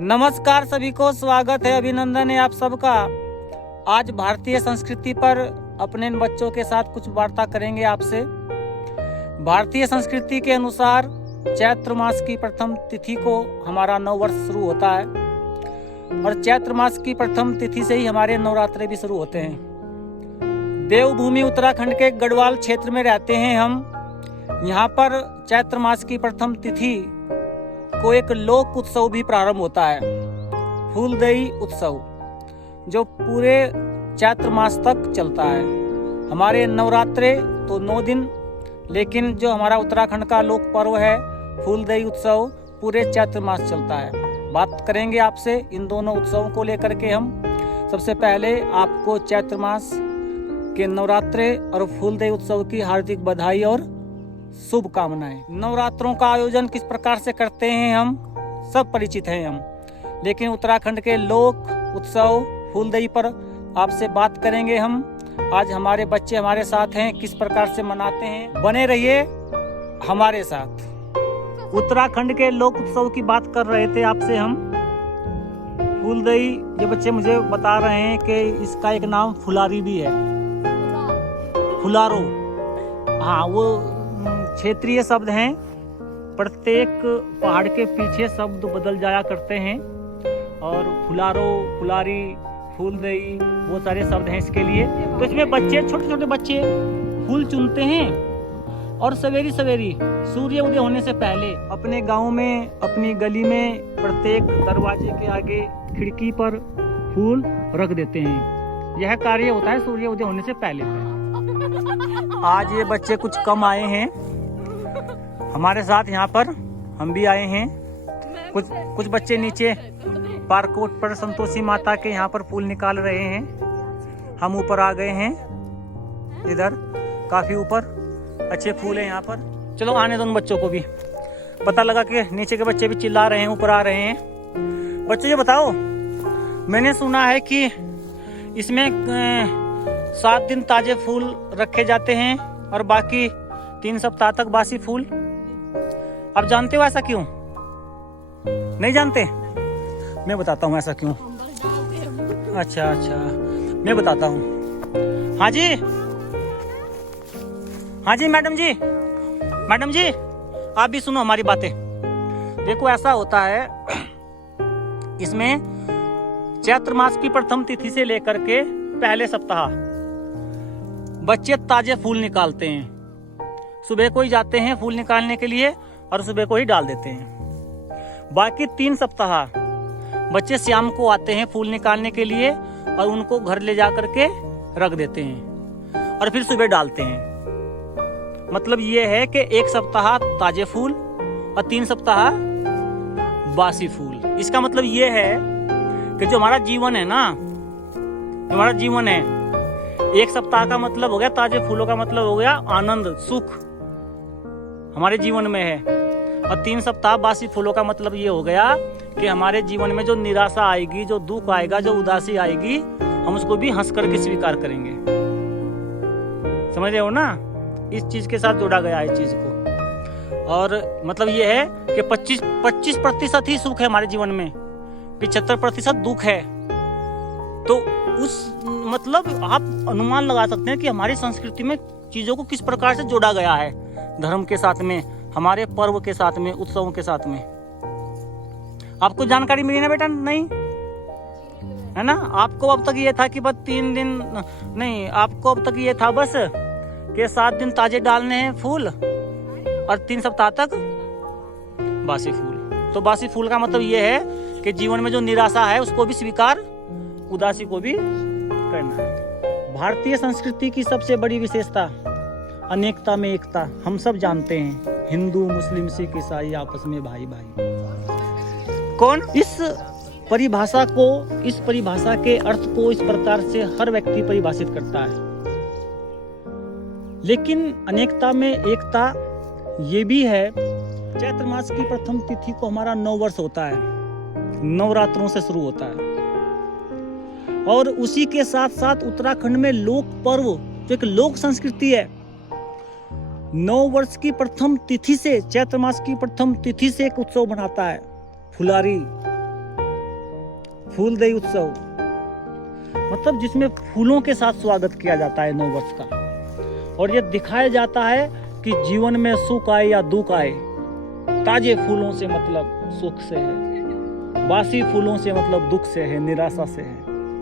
नमस्कार सभी को, स्वागत है, अभिनंदन है आप सबका। आज भारतीय संस्कृति पर अपने बच्चों के साथ कुछ वार्ता करेंगे आपसे। भारतीय संस्कृति के अनुसार चैत्र मास की प्रथम तिथि को हमारा नव वर्ष शुरू होता है और चैत्र मास की प्रथम तिथि से ही हमारे नवरात्रे भी शुरू होते हैं। देवभूमि उत्तराखंड के गढ़वाल क्षेत्र में रहते हैं हम। यहाँ पर चैत्र मास की प्रथम तिथि को एक लोक उत्सव भी प्रारंभ होता है, फूलदेई उत्सव, जो पूरे चैत्र मास तक चलता है। हमारे नवरात्रे तो 9 दिन, लेकिन जो हमारा उत्तराखंड का लोक पर्व है फूलदेई उत्सव पूरे चैत्र मास चलता है। बात करेंगे आपसे इन दोनों उत्सवों को लेकर के हम। सबसे पहले आपको चैत्र मास के नवरात्रे और फूलदेई उत्सव की हार्दिक बधाई और शुभकामनाएं। नवरात्रों का आयोजन किस प्रकार से करते हैं हम सब परिचित हैं हम, लेकिन उत्तराखंड के लोक उत्सव फूलदेई पर आपसे बात करेंगे हम। आज हमारे बच्चे हमारे साथ हैं, किस प्रकार से मनाते हैं, बने रहिए हमारे साथ। उत्तराखंड के लोक उत्सव की बात कर रहे थे आपसे हम। फूलदेई, ये बच्चे मुझे बता रहे हैं कि इसका एक नाम फुलारी भी है, फुलारो। हाँ, वो क्षेत्रीय शब्द हैं। प्रत्येक पहाड़ के पीछे शब्द बदल जाया करते हैं और फुलारो, फुलारी, फूलदेई, वो सारे शब्द हैं इसके लिए। तो इसमें बच्चे, छोटे छोटे बच्चे फूल चुनते हैं और सवेरी सवेरी सूर्य उदय होने से पहले अपने गांव में, अपनी गली में, प्रत्येक दरवाजे के आगे, खिड़की पर फूल रख देते हैं। यह कार्य होता है सूर्य उदय होने से पहले। आज ये बच्चे कुछ कम आए हैं हमारे साथ, यहाँ पर हम भी आए हैं। कुछ बच्चे नीचे पार्कोट पर संतोषी माता के यहाँ पर फूल निकाल रहे हैं। हम ऊपर आ गए हैं, इधर काफी ऊपर अच्छे फूल हैं यहाँ पर। चलो आने दो उन बच्चों को भी। पता लगा कि नीचे के बच्चे भी चिल्ला रहे हैं, ऊपर आ रहे हैं। बच्चों ये बताओ, मैंने सुना है कि इसमें 7 दिन ताजे फूल रखे जाते हैं और बाकी 3 सप्ताह तक बासी फूल। आप जानते हो ऐसा क्यों? नहीं जानते? मैं बताता हूँ ऐसा क्यों। अच्छा, मैं बताता हूँ। हाँ जी मैडम जी, आप भी सुनो हमारी बातें। देखो, ऐसा होता है, इसमें चैत्र मास की प्रथम तिथि से लेकर के पहले सप्ताह बच्चे ताजे फूल निकालते हैं। सुबह को ही जाते हैं फूल निकालने के लिए और सुबह को ही डाल देते हैं। बाकी 3 सप्ताह बच्चे शाम को आते हैं फूल निकालने के लिए और उनको घर ले जा करके रख देते हैं और फिर सुबह डालते हैं। मतलब ये है कि 1 सप्ताह ताजे फूल और 3 सप्ताह बासी फूल। इसका मतलब ये है कि जो हमारा जीवन है ना, हमारा जीवन है, 1 सप्ताह का मतलब हो गया ताजे फूलों का मतलब हो गया आनंद, सुख हमारे जीवन में है, और 3 सप्ताह बासी फूलों का मतलब ये हो गया कि हमारे जीवन में जो निराशा आएगी, जो दुख आएगा, जो उदासी आएगी, हम उसको भी हंस करके स्वीकार करेंगे। समझ रहे हो ना? इस चीज के साथ जोड़ा गया है इस चीज को। और मतलब ये है कि 25% ही सुख है हमारे जीवन में, 75% दुख है। तो उस मतलब आप अनुमान लगा सकते हैं कि हमारी संस्कृति में चीजों को किस प्रकार से जोड़ा गया है, धर्म के साथ में, हमारे पर्व के साथ में, उत्सवों के साथ में। आपको जानकारी मिली ना बेटा? नहीं है ना? आपको अब तक ये था कि बस 3 दिन नहीं, आपको अब तक ये था बस कि 7 दिन ताजे डालने हैं फूल और 3 सप्ताह तक बासी फूल। तो बासी फूल का मतलब ये है कि जीवन में जो निराशा है उसको भी स्वीकार, उदासी को भी करना है। भारतीय संस्कृति की सबसे बड़ी विशेषता अनेकता में एकता। हम सब जानते हैं, हिंदू, मुस्लिम, सिख, ईसाई आपस में भाई भाई। कौन इस परिभाषा के अर्थ को इस प्रकार से हर व्यक्ति परिभाषित करता है, लेकिन अनेकता में एकता ये भी है। चैत्र मास की प्रथम तिथि को हमारा नव वर्ष होता है, नवरात्रों से शुरू होता है, और उसी के साथ साथ उत्तराखंड में लोक पर्व, जो एक लोक संस्कृति है, नव वर्ष की प्रथम तिथि से, चैत्र मास की प्रथम तिथि से एक उत्सव मनाता है, फुलारी। फूलदेई उत्सव, मतलब जिसमें फूलों के साथ स्वागत किया जाता है नव वर्ष का, और ये दिखाया जाता है कि जीवन में सुख आए या दुख आए, ताजे फूलों से मतलब सुख से है, बासी फूलों से मतलब दुख से है, निराशा से है,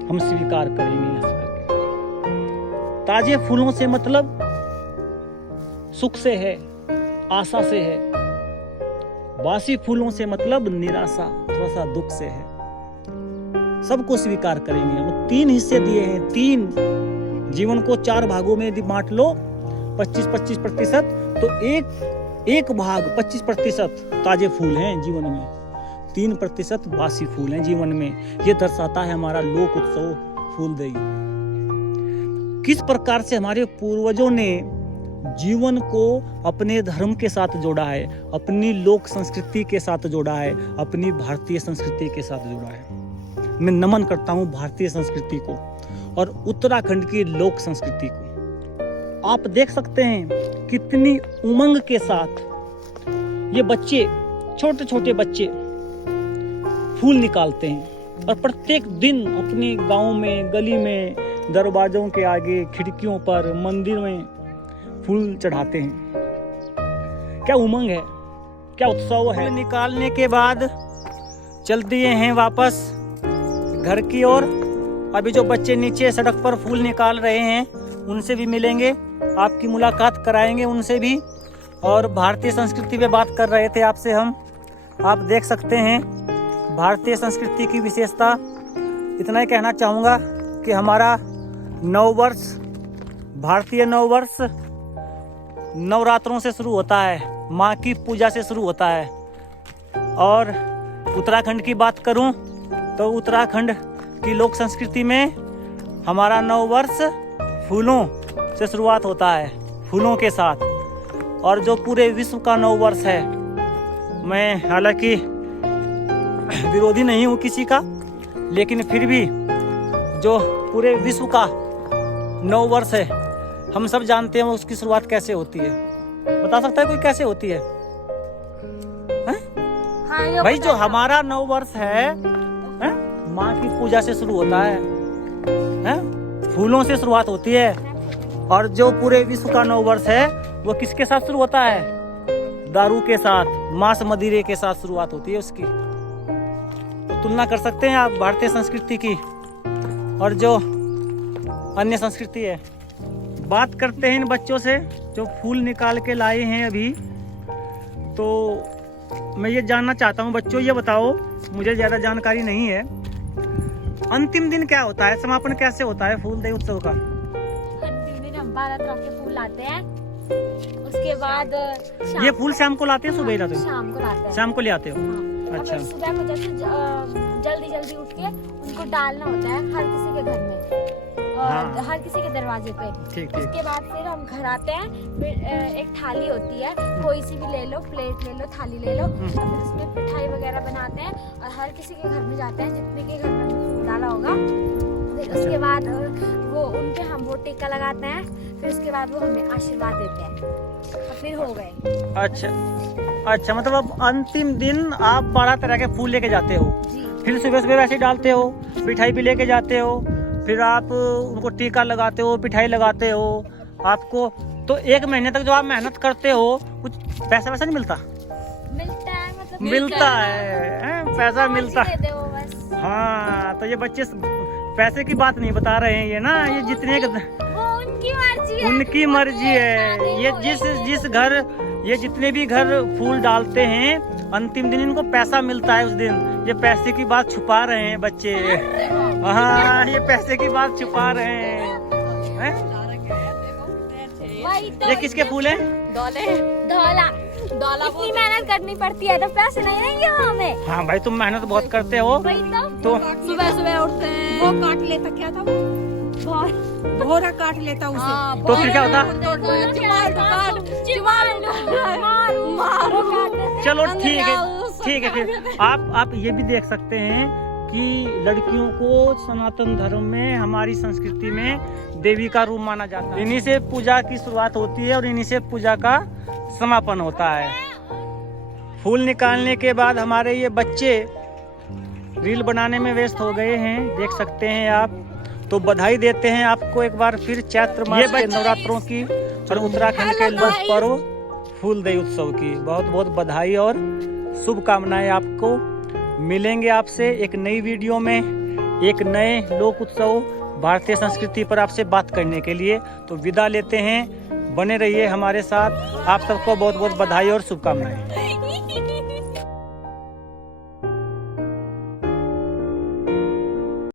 हम स्वीकार करेंगे ऐसा करके। ताजे फूलों से मतलब सुख से है, आशा से है, बासी फूलों से मतलब निराशा, थोड़ा सा दुख से है, सबको स्वीकार करेंगे। वो 3 हिस्से दिए हैं, 3 जीवन को 4 भागों में यदि बांट लो 25-25%, तो एक भाग 25% ताजे फूल हैं जीवन में, 3% बासी फूल हैं जीवन में। ये दर्शाता है हमारा लोक उत्सव फूलदेई। किस प्रकार से हमारे पूर्वजों ने जीवन को अपने धर्म के साथ जोड़ा है, अपनी लोक संस्कृति के साथ जोड़ा है, अपनी भारतीय संस्कृति के साथ जोड़ा है। मैं नमन करता हूँ भारतीय संस्कृति को और उत्तराखंड की लोक संस्कृति को। आप देख सकते हैं कितनी उमंग के साथ ये बच्चे, छोटे छोटे बच्चे फूल निकालते हैं और प्रत्येक दिन अपने गांव में, गली में, दरवाजों के आगे, खिड़कियों पर, मंदिर में फूल चढ़ाते हैं। क्या उमंग है, क्या उत्सव है। निकालने के बाद चल दिए हैं वापस घर की ओर। अभी जो बच्चे नीचे सड़क पर फूल निकाल रहे हैं उनसे भी मिलेंगे, आपकी मुलाकात कराएंगे उनसे भी, और भारतीय संस्कृति पे बात कर रहे थे आपसे हम। आप देख सकते हैं भारतीय संस्कृति की विशेषता। इतना ही कहना चाहूँगा कि हमारा नववर्ष, भारतीय नववर्ष नवरात्रों से शुरू होता है, माँ की पूजा से शुरू होता है। और उत्तराखंड की बात करूं तो उत्तराखंड की लोक संस्कृति में हमारा नववर्ष फूलों से शुरुआत होता है, फूलों के साथ। और जो पूरे विश्व का नववर्ष है, मैं हालांकि विरोधी नहीं हूँ किसी का, लेकिन फिर भी जो पूरे विश्व का नववर्ष है, हम सब जानते हैं उसकी शुरुआत कैसे होती है। बता सकता है कोई कैसे होती है? हाँ, भाई जो हमारा नववर्ष है, माँ की पूजा से शुरू होता है, फूलों से शुरुआत होती है। और जो पूरे विश्व का नववर्ष है वो किसके साथ शुरू होता है? दारू के साथ, मांस मदिरे के साथ शुरुआत होती है उसकी। तो तुलना कर सकते हैं आप भारतीय संस्कृति की और जो अन्य संस्कृति है। बात करते हैं इन बच्चों से जो फूल निकाल के लाए हैं अभी। तो मैं ये जानना चाहता हूँ बच्चों, ये बताओ, मुझे ज़्यादा जानकारी नहीं है, अंतिम दिन क्या होता है, समापन कैसे होता है फूलदेई उत्सव का? अंतिम दिन हम 12 तरह के फूल लाते हैं। उसके बाद ये फूल शाम को लाते हैं, सुबह लाते हैं? शाम को लाते हैं। शाम को ले आते हो? हाँ। अच्छा। सुबह को जैसे जल्दी उठ के उनको डालना होता है हर किसी के घर में, हाँ। हर किसी के दरवाजे पे। ठीक। उसके बाद फिर हम घर आते हैं, फिर एक थाली होती है, कोई सी भी ले लो, प्लेट ले लो, थाली ले लो, और फिर उसमें मिठाई वगैरह बनाते हैं और हर किसी के घर में जाते हैं जितने के घर में फूल डाला होगा। फिर उसके बाद वो उनके हम वो टीका लगाते हैं, फिर उसके बाद वो हमें आशीर्वाद देते हैं और फिर हो गए। अच्छा, मतलब अब अंतिम दिन आप 12 तरह के फूल लेके जाते हो जी। फिर सुबह वैसे डालते हो, मिठाई भी लेके जाते हो, फिर आप उनको टीका लगाते हो, मिठाई लगाते हो। आपको तो 1 महीने तक जो आप मेहनत करते हो, कुछ पैसा वैसा नहीं मिलता? मिलता है, मतलब मिलता है, पैसा मिलता है। दे दो बस। हाँ, तो ये बच्चे पैसे की बात नहीं बता रहे हैं, ये ना, ये जितने वो उनकी मर्जी है, उनकी मर्जी है। ये जिस घर, ये जितने भी घर फूल डालते हैं, अंतिम दिन इनको पैसा मिलता है उस दिन। ये पैसे की बात छुपा रहे हैं बच्चे। हाँ, ये पैसे की बात छुपा रहे हैं। ये किसके फूल हैं? धौला इतनी मेहनत करनी पड़ती है तो पैसे नहीं देंगे वो हमें। हाँ भाई, तुम मेहनत बहुत करते हो। तो सुबह उठते हैं, वो काट लेता, क्या था वो भोरा काट लेता उसे। तो फिर क्या होता? चलो ठीक है। फिर आप ये भी देख सकते हैं कि लड़कियों को सनातन धर्म में, हमारी संस्कृति में देवी का रूप माना जाता है। इन्हीं से पूजा की शुरुआत होती है और इन्हीं से पूजा का समापन होता है। फूल निकालने के बाद हमारे ये बच्चे रील बनाने में व्यस्त हो गए हैं, देख सकते हैं आप। तो बधाई देते हैं आपको एक बार फिर चैत्र मास के नवरात्रों की और उत्तराखंड के लोक पर्व फूलदेई उत्सव की बहुत बहुत बधाई और शुभकामनाएं आपको। मिलेंगे आपसे एक नई वीडियो में एक नए लोक उत्सव भारतीय संस्कृति पर आपसे बात करने के लिए। तो विदा लेते हैं, बने रहिए हमारे साथ। आप सबको बहुत बहुत बधाई और शुभकामनाएं।